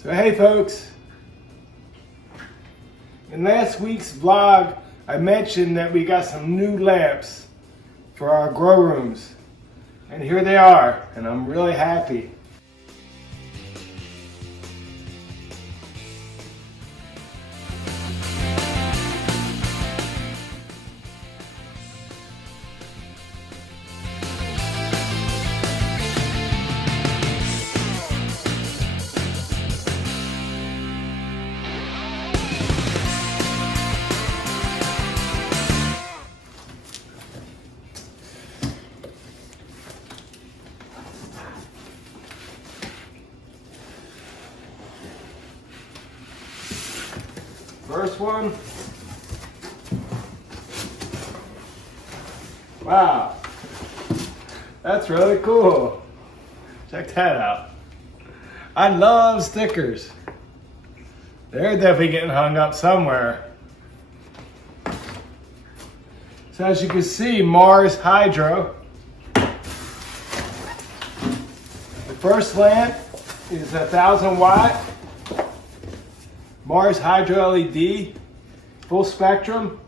So hey folks, in last week's vlog I mentioned that we got some new lamps for our grow rooms, and here they are, and I'm really happy. First one. Wow, that's really cool. Check that out. I love stickers. They're definitely getting hung up somewhere. So as you can see, Mars Hydro. The first lamp is 1,000 watt. Mars Hydro LED, full spectrum.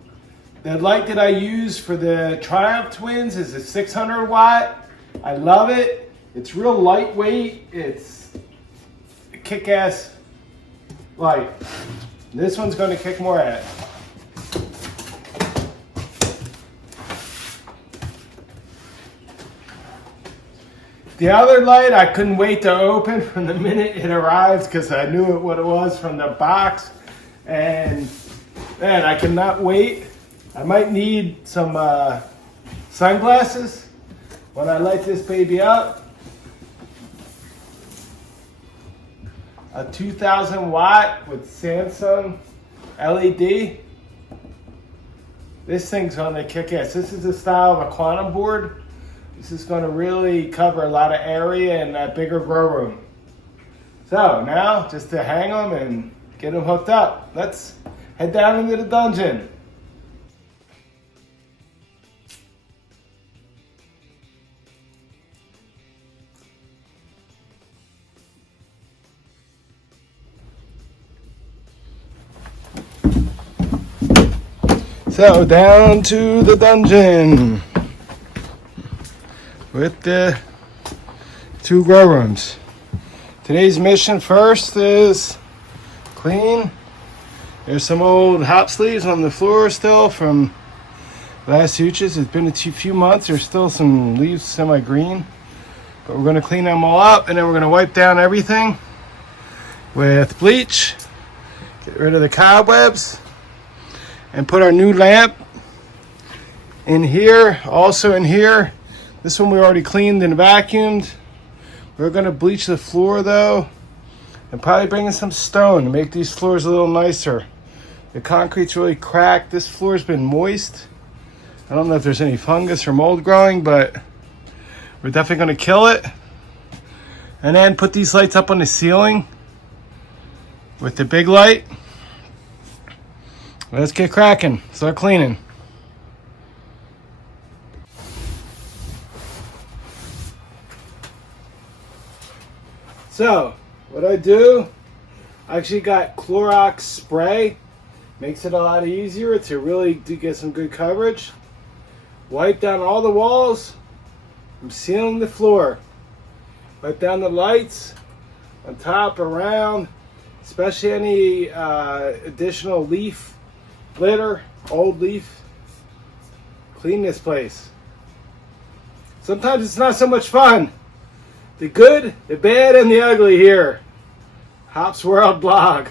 The light that I use for the Triumph Twins is a 600 watt. I love it. It's real lightweight. It's a kick-ass light. This one's going to kick more ass. The other light I couldn't wait to open from the minute it arrived because I knew what it was from the box, and man, I cannot wait. I might need some sunglasses when I light this baby up. A 2,000 watt with Samsung LED. This thing's gonna kick ass. This is the style of a quantum board. This is going to really cover a lot of area in that bigger grow room. So now, just to hang them and get them hooked up, let's head down into the dungeon. So down to the dungeon with the two grow rooms. Today's mission first is clean. There's some old hop sleeves on the floor still from last hooches. It's been a few months. There's still some leaves semi-green, but we're going to clean them all up, and then we're going to wipe down everything with bleach, get rid of the cobwebs, and put our new lamp in here. Also in here, this one we already cleaned and vacuumed. We're going to bleach the floor though, and probably bring in some stone to make these floors a little nicer. The concrete's really cracked. This floor's been moist. I don't know if there's any fungus or mold growing, but we're definitely going to kill it. And then put these lights up on the ceiling with the big light. Let's get cracking. Start cleaning. So, what I do, I actually got Clorox spray. Makes it a lot easier to really get some good coverage. Wipe down all the walls. I'm sealing the floor. Wipe down the lights on top, around, especially any additional leaf litter, old leaf. Clean this place. Sometimes it's not so much fun. The good, the bad, and the ugly here. Hop's World Blog.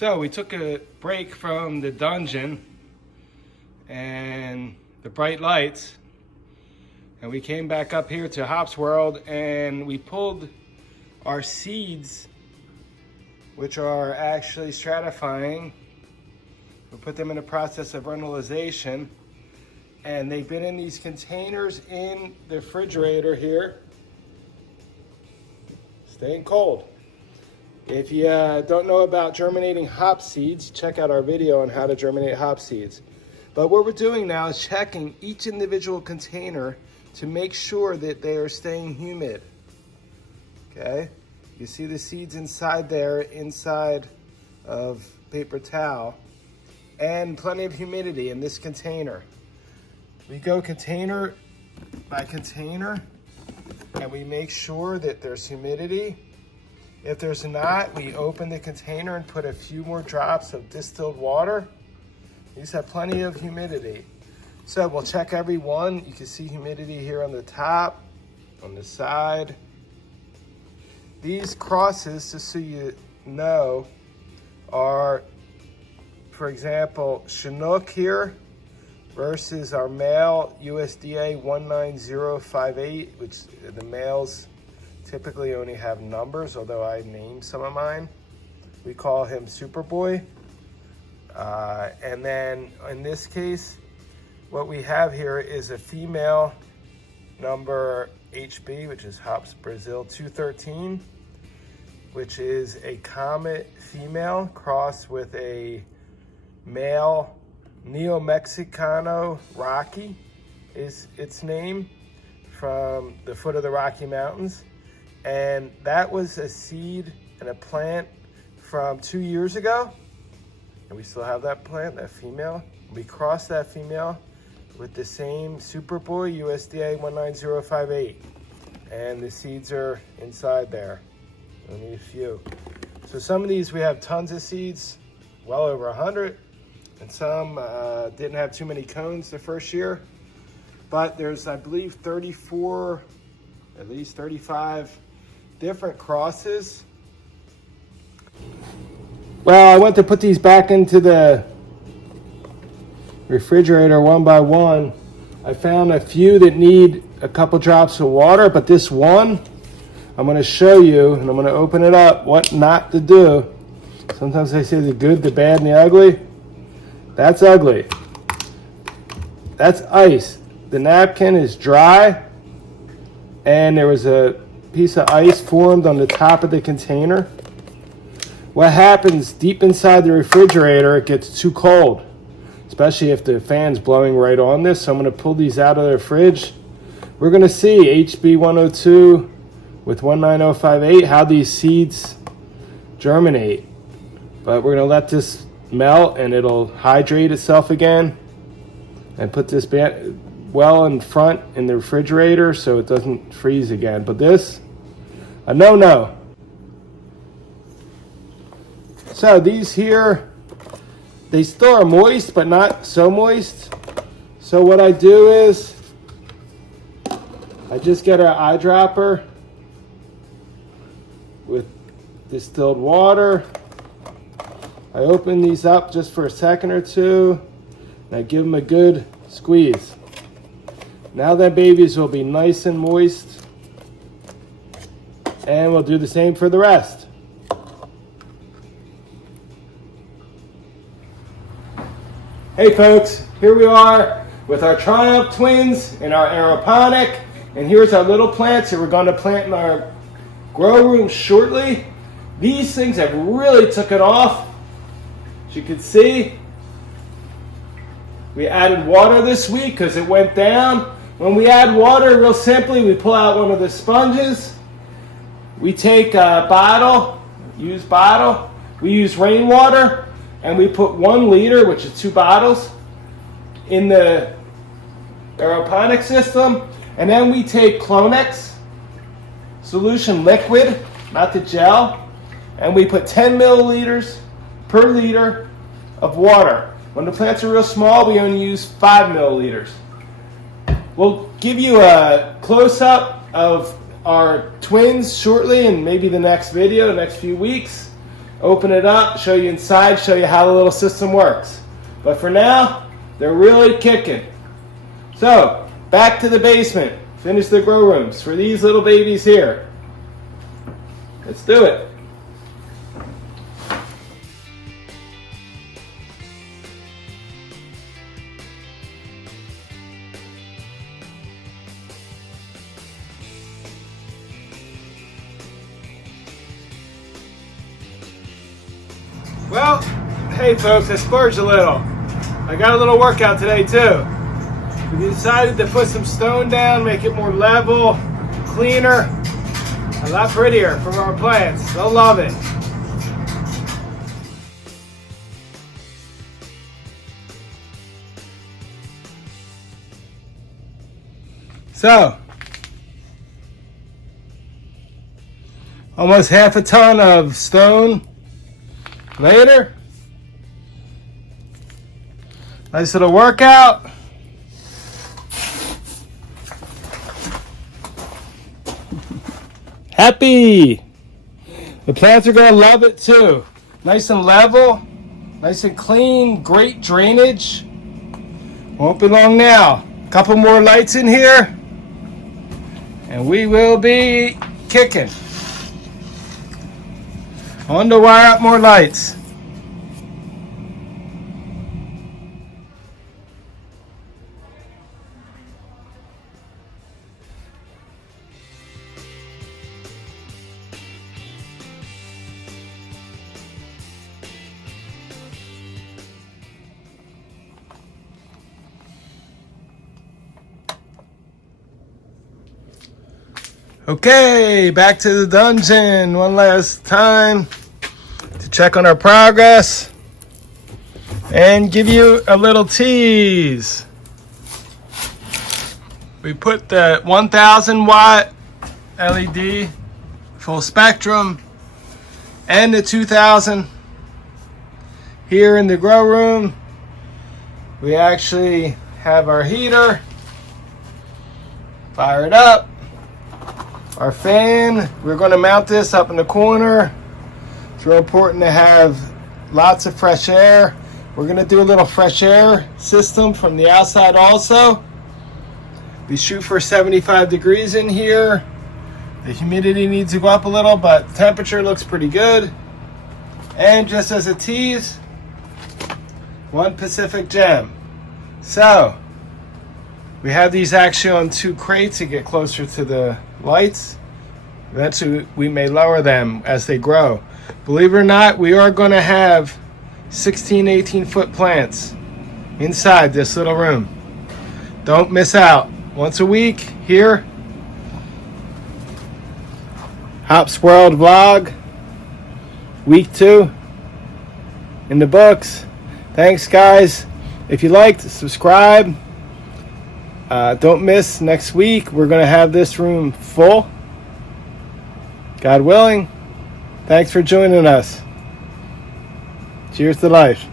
So we took a break from the dungeon and the bright lights, and we came back up here to Hops World, and we pulled our seeds, which are actually stratifying. We put them in a process of vernalization, and they've been in these containers in the refrigerator here, staying cold. If you don't know about germinating hop seeds, check out our video on how to germinate hop seeds. But what we're doing now is checking each individual container to make sure that they are staying humid. Okay? You see the seeds inside there, inside of paper towel, and plenty of humidity in this container. We go container by container, and we make sure that there's humidity. If there's not, we open the container and put a few more drops of distilled water. These have plenty of humidity. So we'll check every one. You can see humidity here on the top, on the side. These crosses, just so you know, are, for example, Chinook here versus our male USDA 19058, which the males typically only have numbers, although I named some of mine. We call him Superboy. And then in this case, what we have here is a female number HB, which is Hops Brazil 213, which is a Comet female crossed with a male Neo Mexicano Rocky is its name, from the foot of the Rocky Mountains. And that was a seed and a plant from 2 years ago. And we still have that plant, that female. We crossed that female with the same Superboy USDA 19058. And the seeds are inside there. Only a few. So some of these we have tons of seeds, well over 100. And some didn't have too many cones the first year. But there's, I believe, 34, at least 35 different crosses. Well, I went to put these back into the refrigerator one by one. I found a few that need a couple drops of water, but this one, I'm going to show you, and I'm going to open it up, what not to do. Sometimes they say the good, the bad, and the ugly. That's ugly. That's ice. The napkin is dry, and there was a piece of ice formed on the top of the container. What happens deep inside the refrigerator, it gets too cold, especially if the fan's blowing right on this. So I'm going to pull these out of the fridge. We're going to see HB 102 with 19058, how these seeds germinate. But we're going to let this melt, and it'll hydrate itself again, and put this well in front in the refrigerator so it doesn't freeze again. But this, a no-no. So these here, they still are moist, but not so moist. So what I do is I just get our eyedropper with distilled water. I open these up just for a second or two, and I give them a good squeeze. Now that babies will be nice and moist, and we'll do the same for the rest. Hey folks, here we are with our Triumph twins in our aeroponic, and here's our little plants that we're going to plant in our grow room shortly. These things have really took it off. As you can see, we added water this week because it went down. When we add water, real simply, we pull out one of the sponges. We take a bottle, used bottle. We use rainwater, and we put 1 liter, which is 2 bottles, in the aeroponic system. And then we take Clonex solution liquid, not the gel, and we put 10 milliliters per liter of water. When the plants are real small, we only use 5 milliliters. We'll give you a close-up of our twins shortly, and maybe the next video, the next few weeks. open it up, show you inside, show you how the little system works. But for now, they're really kicking. So, back to the basement. Finish the grow rooms for these little babies here. Let's do it. Well, hey folks, I splurged a little. I got a little workout today too. We decided to put some stone down, make it more level, cleaner, a lot prettier from our plants. They'll love it. So, almost half a ton of stone later. Nice little workout. Happy. The plants are going to love it too. Nice and level, nice and clean, great drainage. Won't be long now. A couple more lights in here and we will be kicking. On to wire up more lights. Okay, back to the dungeon one last time to check on our progress and give you a little tease. We put the 1000 watt LED full spectrum and the 2000 here in the grow room. We actually have our heater, fire it up. Our fan, we're going to mount this up in the corner. It's real important to have lots of fresh air. We're going to do a little fresh air system from the outside also. We shoot for 75 degrees in here. The humidity needs to go up a little, but the temperature looks pretty good. And just as a tease, one Pacific gem. So, we have these actually on 2 crates to get closer to the lights. Eventually we may lower them as they grow. Believe it or not, we are going to have 16, 18 foot plants inside this little room. Don't miss out. Once a week here, Hops World vlog, week 2 in the books. Thanks guys. If you liked, subscribe. Don't miss next week. We're going to have this room full. God willing. Thanks for joining us. Cheers to life.